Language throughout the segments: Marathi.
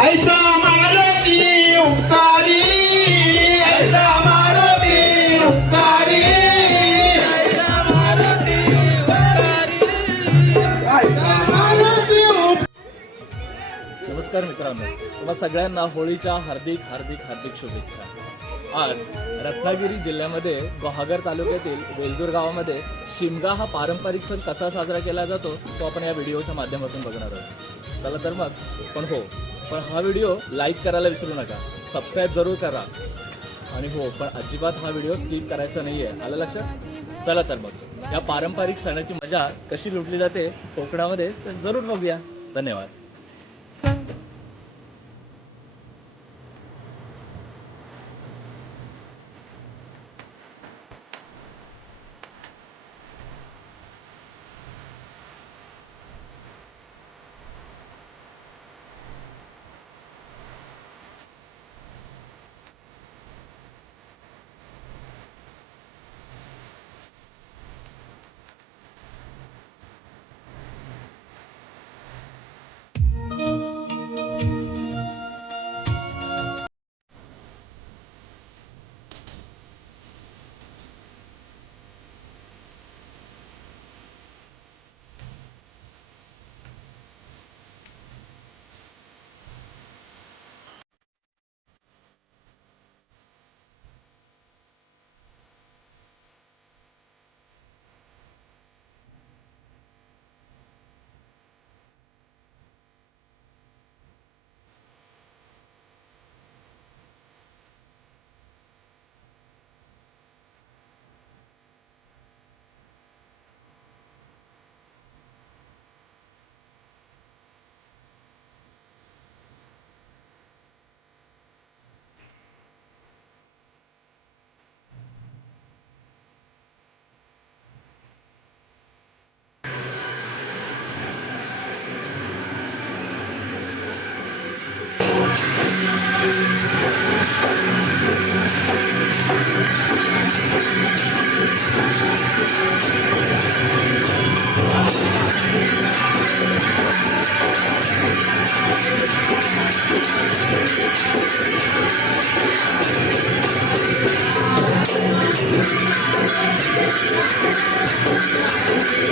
ऐसा उपकारी ऐसा उपकारी। ऐसा उपकारी नमस्कार मित्रांनो तुम्हा सगळ्यांना होळीच्या हार्दिक हार्दिक हार्दिक शुभेच्छा. आज रत्नागिरी जिल्ह्यामध्ये गोहागर तालुक्यातील वेलदूर गावामध्ये शिमगा हा पारंपरिक सण कसा साजरा केला जातो तो आपण या व्हिडिओच्या माध्यमातून बघणार आहोत. चला तर मग पण हो पण हा व्हिडिओ लाईक करायला विसरू नका. सबस्क्राईब जरूर करा. आणि हो पण अजिबात हा व्हिडिओ स्किप करायचा नाही आहे आलं लक्षात? चला तर मग. या पारंपरिक सणाची मजा कशी लुटली जाते कोकणामध्ये तर जरूर बघूया. धन्यवाद. Thank you.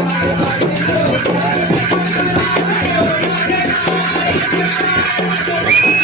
Thank you.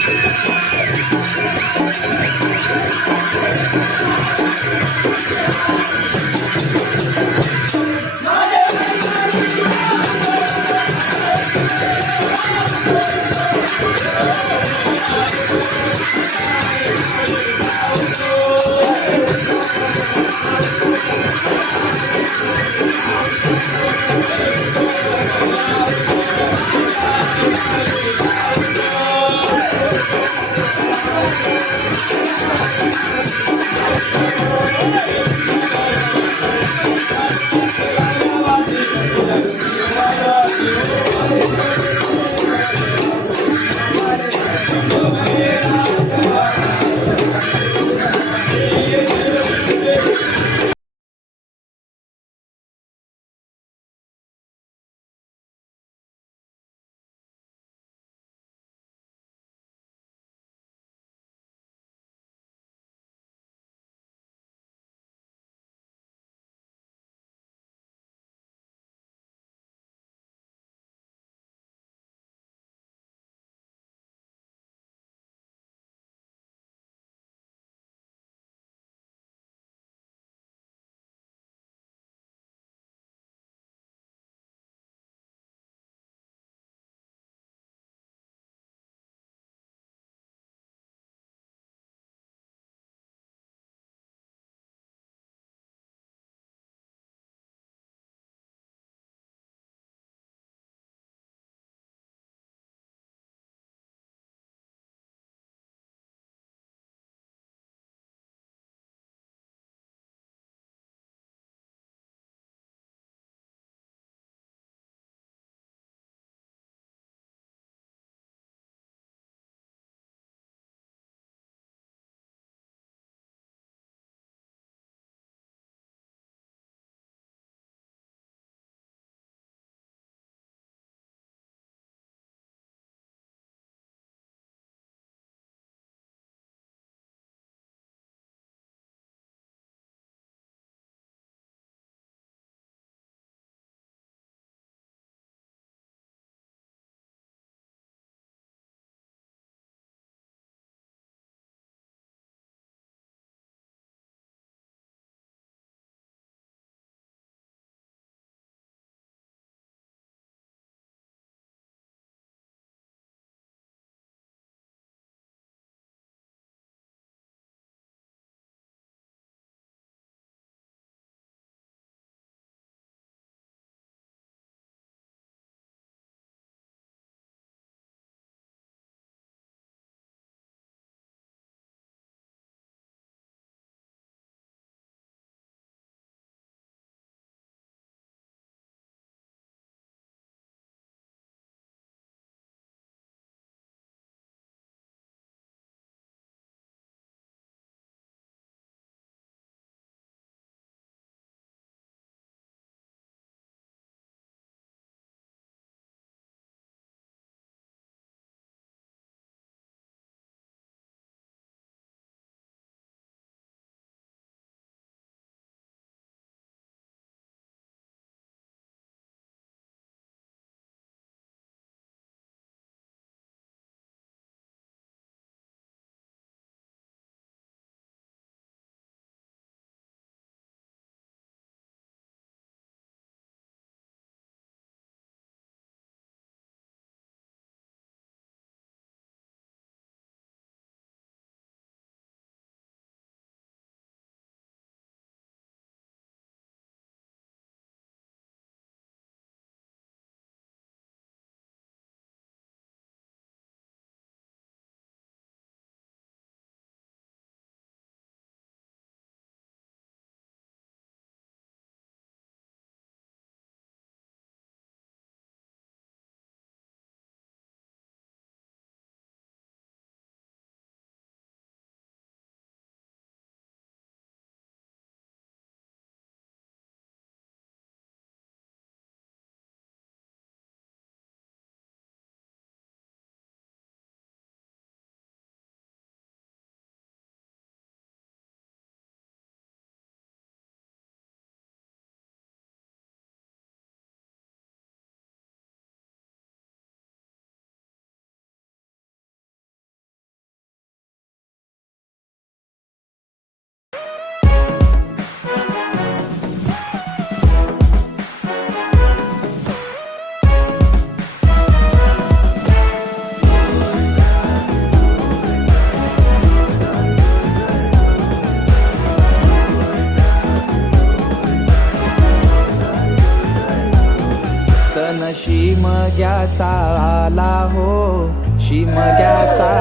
शिमग्याचा आला हो शिमग्याचा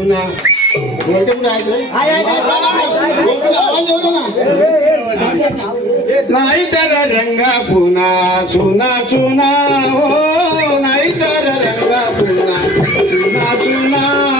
पुन्हा नाही तर रंगा पुन्हा सुना सुना हो नाही तर रंगा पुन्हा सुना सुना.